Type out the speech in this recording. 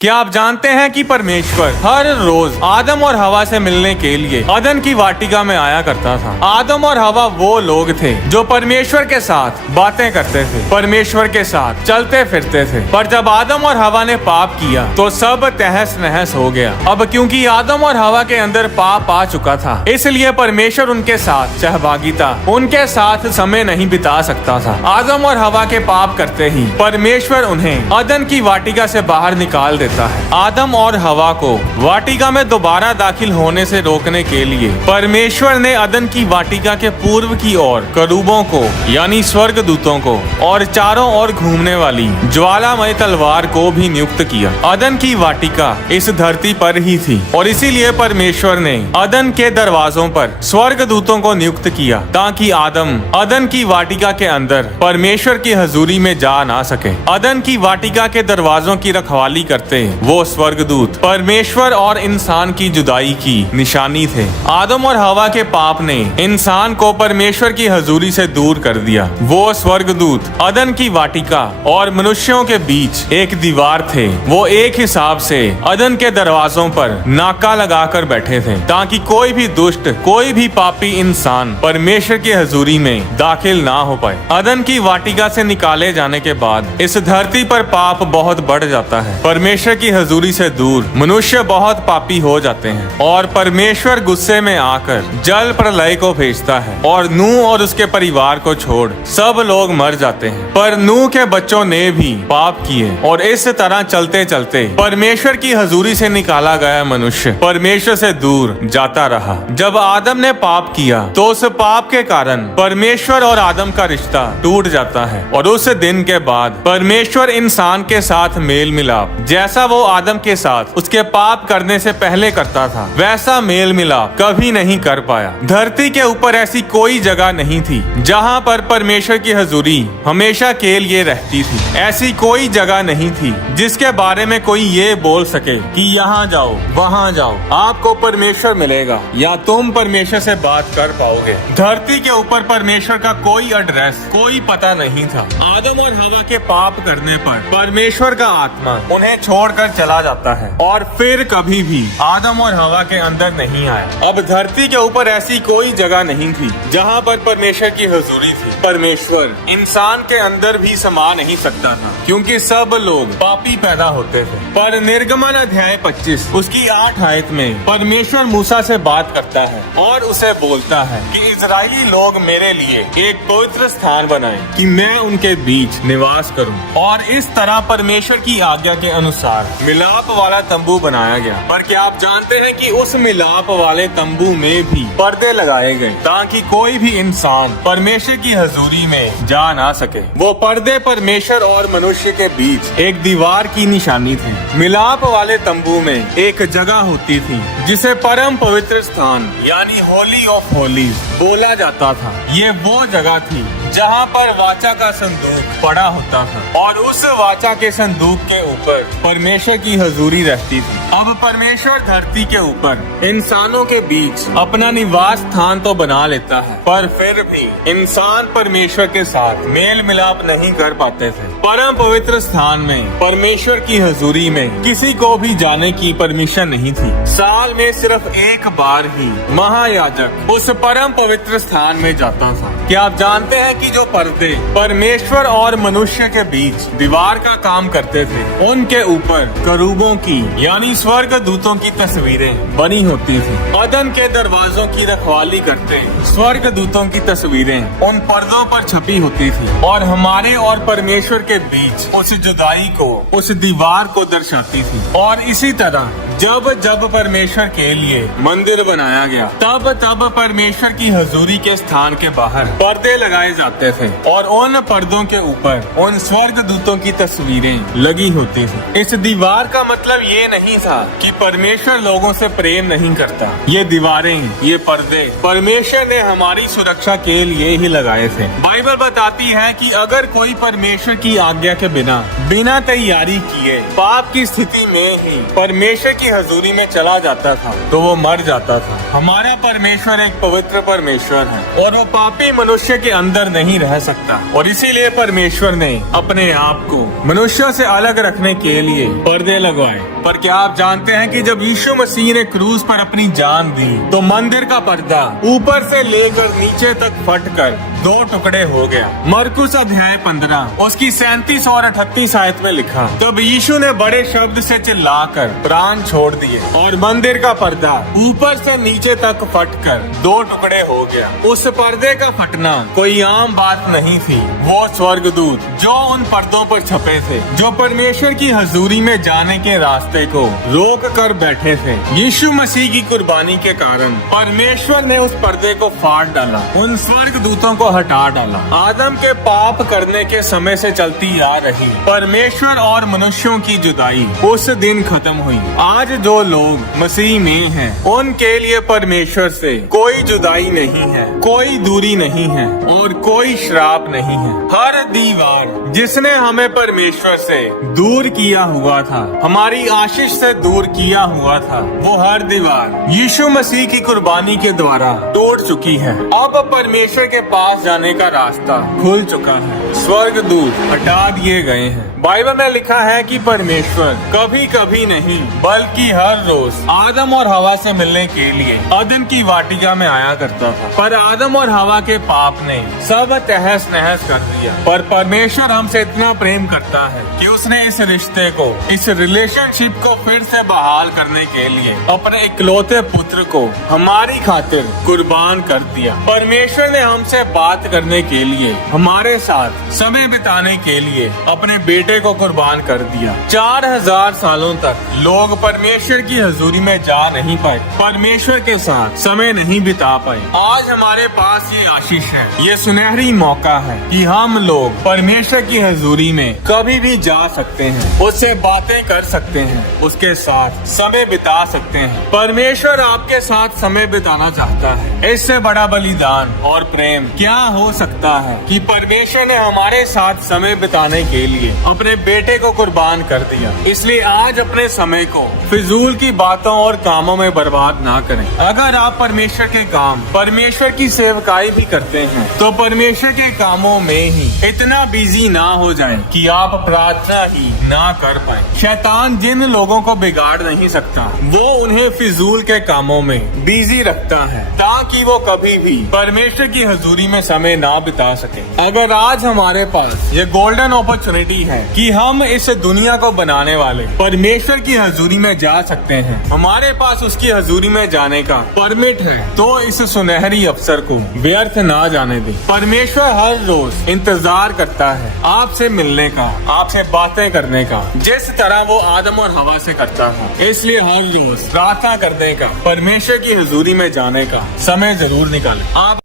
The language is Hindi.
क्या आप जानते हैं कि परमेश्वर हर रोज आदम और हवा से मिलने के लिए अदन की वाटिका में आया करता था। आदम और हवा वो लोग थे जो परमेश्वर के साथ बातें करते थे, परमेश्वर के साथ चलते फिरते थे। पर जब आदम और हवा ने पाप किया तो सब तहस नहस हो गया। अब क्योंकि आदम और हवा के अंदर पाप आ चुका था, इसलिए परमेश्वर उनके साथ सहभागिता, उनके साथ समय नहीं बिता सकता था। आदम और हवा के पाप करते ही परमेश्वर उन्हें अदन की वाटिका से बाहर निकाल देता है। आदम और हवा को वाटिका में दोबारा दाखिल होने से रोकने के लिए परमेश्वर ने अदन की वाटिका के पूर्व की ओर करूबों को यानी स्वर्ग दूतों को और चारों ओर घूमने वाली ज्वालामय तलवार को भी नियुक्त किया। अदन की वाटिका इस धरती पर ही थी और इसीलिए परमेश्वर ने अदन के दरवाजों पर स्वर्ग दूतों को नियुक्त किया ताकि आदम अदन की वाटिका के अंदर परमेश्वर की हजूरी में जा ना सके। अदन की वाटिका के दरवाजों की रखवाली करते वो स्वर्गदूत परमेश्वर और इंसान की जुदाई की निशानी थे। आदम और हवा के पाप ने इंसान को परमेश्वर की हजूरी से दूर कर दिया। वो स्वर्गदूत अदन की वाटिका और मनुष्यों के बीच एक दीवार थे। वो एक हिसाब से अदन के दरवाजों पर नाका लगाकर बैठे थे ताकि कोई भी दुष्ट, कोई भी पापी इंसान परमेश्वर की हजूरी में दाखिल ना हो पाए। अदन की वाटिका से निकाले जाने के बाद इस धरती पर पाप बहुत बढ़ जाता है। परमेश्वर की हजूरी से दूर मनुष्य बहुत पापी हो जाते हैं और परमेश्वर गुस्से में आकर जल प्रलय को भेजता है और नूह और उसके परिवार को छोड़ सब लोग मर जाते हैं। पर नूह के बच्चों ने भी पाप किए और इस तरह चलते चलते परमेश्वर की हजूरी से निकाला गया मनुष्य परमेश्वर से दूर जाता रहा। जब आदम ने पाप किया तो उस पाप के कारण परमेश्वर और आदम का रिश्ता टूट जाता है और उस दिन के बाद परमेश्वर इंसान के साथ मेल मिलाप जैसा वो आदम के साथ उसके पाप करने से पहले करता था वैसा मेल मिलाप कभी नहीं कर पाया। धरती के ऊपर ऐसी कोई जगह नहीं थी जहाँ पर परमेश्वर की हजूरी हमेशा के लिए रहती थी। ऐसी कोई जगह नहीं थी जिसके बारे में कोई ये बोल सके कि यहाँ जाओ, वहाँ जाओ, आपको परमेश्वर मिलेगा या तुम परमेश्वर से बात कर पाओगे। धरती के ऊपर परमेश्वर का कोई एड्रेस, कोई पता नहीं था। आदम और हवा के पाप करने पर परमेश्वर का आत्मा उन्हें छोड़कर चला जाता है और फिर कभी भी आदम और हवा के अंदर नहीं आया। अब धरती के ऊपर ऐसी कोई जगह नहीं थी जहाँ पर परमेश्वर की हजूरी थी। परमेश्वर इंसान के अंदर भी समा नहीं सकता था क्योंकि सब लोग पापी पैदा होते थे। पर निर्गमन अध्याय 25 उसकी 8 आयत में परमेश्वर मूसा से बात करता है और उसे बोलता है कि इजरायली लोग मेरे लिए एक पवित्र स्थान बनाएं कि मैं उनके बीच निवास करूं। और इस तरह परमेश्वर की आज्ञा के अनुसार मिलाप वाला तंबू बनाया गया। पर क्या आप जानते हैं कि उस मिलाप वाले तंबू में भी पर्दे लगाए गए ताकि कोई भी इंसान परमेश्वर की हजूरी में जा ना सके। वो पर्दे परमेश्वर और मनुष्य के बीच एक दीवार की निशानी थी। मिलाप वाले तंबू में एक जगह होती थी जिसे परम पवित्र स्थान यानी होली ऑफ होलीज बोला जाता था। ये वो जगह थी जहाँ पर वाचा का संदूक पड़ा होता था और उस वाचा के संदूक के ऊपर परमेश्वर की हजूरी रहती थी। अब परमेश्वर धरती के ऊपर इंसानों के बीच अपना निवास स्थान तो बना लेता है पर फिर भी इंसान परमेश्वर के साथ मेल मिलाप नहीं कर पाते थे। परम पवित्र स्थान में परमेश्वर की हजूरी में किसी को भी जाने की परमिशन नहीं थी। साल में सिर्फ एक बार ही महायाजक उस परम पवित्र स्थान में जाता था। क्या आप जानते हैं कि जो पर्दे परमेश्वर और मनुष्य के बीच दीवार का काम करते थे उनके ऊपर करूबों की यानी स्वर्ग दूतों की तस्वीरें बनी होती थी। अदन के दरवाजों की रखवाली करते स्वर्ग दूतों की तस्वीरें उन पर्दों पर छपी होती थी और हमारे और परमेश्वर के बीच उस जुदाई को, उस दीवार को दर्शाती थी। और इसी तरह जब जब परमेश्वर के लिए मंदिर बनाया गया तब तब परमेश्वर की हजूरी के स्थान के बाहर पर्दे लगाए जाते थे और उन पर्दों के ऊपर उन स्वर्ग दूतों की तस्वीरें लगी होती थी। इस दीवार का मतलब ये नहीं था कि परमेश्वर लोगों से प्रेम नहीं करता। ये दीवारें, ये पर्दे परमेश्वर ने हमारी सुरक्षा के लिए ही लगाए थे। बाइबल बताती है कि अगर कोई परमेश्वर की आज्ञा के बिना तैयारी किए पाप की स्थिति में ही परमेश्वर की हजूरी में चला जाता था तो वो मर जाता था। हमारा परमेश्वर एक पवित्र परमेश्वर है और वो पापी मनुष्य के अंदर नहीं रह सकता, और इसीलिए परमेश्वर ने अपने आप को मनुष्यों से अलग रखने के लिए पर्दे लगवाए। पर क्या आप जानते हैं कि जब यीशु मसीह ने क्रूस पर अपनी जान दी तो मंदिर का पर्दा ऊपर से लेकर नीचे तक फटकर 2 टुकड़े हो गया। मरकुस अध्याय 15 उसकी 37 और 38 आयत में लिखा, तब यीशु ने बड़े शब्द से चिल्लाकर प्राण छोड़ दिए और मंदिर का पर्दा ऊपर से नीचे तक फटकर 2 टुकड़े हो गया। उस पर्दे का फटना कोई आम बात नहीं थी। वो स्वर्गदूत जो उन पर्दों पर छपे थे, जो परमेश्वर की हजूरी में जाने के रास्ते को रोक कर बैठे थे, यीशु मसीह की कुर्बानी के कारण परमेश्वर ने उस पर्दे को फाड़ डाला, उन स्वर्गदूतों को हटा डाला। आदम के पाप करने के समय से चलती आ रही परमेश्वर और मनुष्यों की जुदाई उस दिन खत्म हुई। आज जो लोग मसीह में हैं, उनके लिए परमेश्वर से कोई जुदाई नहीं है, कोई दूरी नहीं है और कोई श्राप नहीं है। हर दीवार जिसने हमें परमेश्वर से दूर किया हुआ था, हमारी आशीष से दूर किया हुआ था, वो हर दीवार यीशु मसीह की कुर्बानी के द्वारा टूट चुकी है। अब परमेश्वर के पास जाने का रास्ता खुल चुका है। स्वर्गदूत हटा दिए गए हैं। बाइबल में लिखा है कि परमेश्वर कभी कभी नहीं बल्कि हर रोज आदम और हवा से मिलने के लिए अदन की वाटिका में आया करता था, पर आदम और हवा के पाप ने सब तहस नहस कर दिया। पर परमेश्वर हमसे इतना प्रेम करता है कि उसने इस रिश्ते को, इस रिलेशनशिप को फिर से बहाल करने के लिए अपने इकलौते पुत्र को हमारी खातिर कुर्बान कर दिया। परमेश्वर ने हमसे बात करने के लिए, हमारे साथ समय बिताने के लिए अपने बेटे को कुर्बान कर दिया। 4000 सालों तक लोग परमेश्वर की हजूरी में जा नहीं पाए, परमेश्वर के साथ समय नहीं बिता पाए। आज हमारे पास ये आशीष है, ये सुनहरी मौका है कि हम लोग परमेश्वर की हजूरी में कभी भी जा सकते हैं, उससे बातें कर सकते हैं, उसके साथ समय बिता सकते हैं। परमेश्वर आपके साथ समय बिताना चाहता है। इससे बड़ा बलिदान और प्रेम क्या हो सकता है कि परमेश्वर ने हमारे साथ समय बिताने के लिए अपने बेटे को कुर्बान कर दिया। इसलिए आज अपने समय को फिजूल की बातों और कामों में बर्बाद ना करें। अगर आप परमेश्वर के काम, परमेश्वर की सेवकाई भी करते हैं, तो परमेश्वर के कामों में ही इतना बिजी ना हो जाएं कि आप प्रार्थना ही ना कर पाए। शैतान जिन लोगों को बिगाड़ नहीं सकता, वो उन्हें फिजूल के कामों में बिजी रखता है ताकि वो कभी भी परमेश्वर की हजूरी में समय ना बिता सके। अगर आज हमारे पास ये गोल्डन अपॉर्चुनिटी है कि हम इस दुनिया को बनाने वाले परमेश्वर की हजूरी में जा सकते हैं, हमारे पास उसकी हजूरी में जाने का परमिट है, तो इस सुनहरी अवसर को व्यर्थ ना जाने दें। परमेश्वर हर रोज इंतजार करता है आपसे मिलने का, आपसे बातें करने का, जिस तरह वो आदम और हवा से करता है। इसलिए हर रोज प्रार्थना करने का, परमेश्वर की हजूरी में जाने का समय जरूर निकालें। आप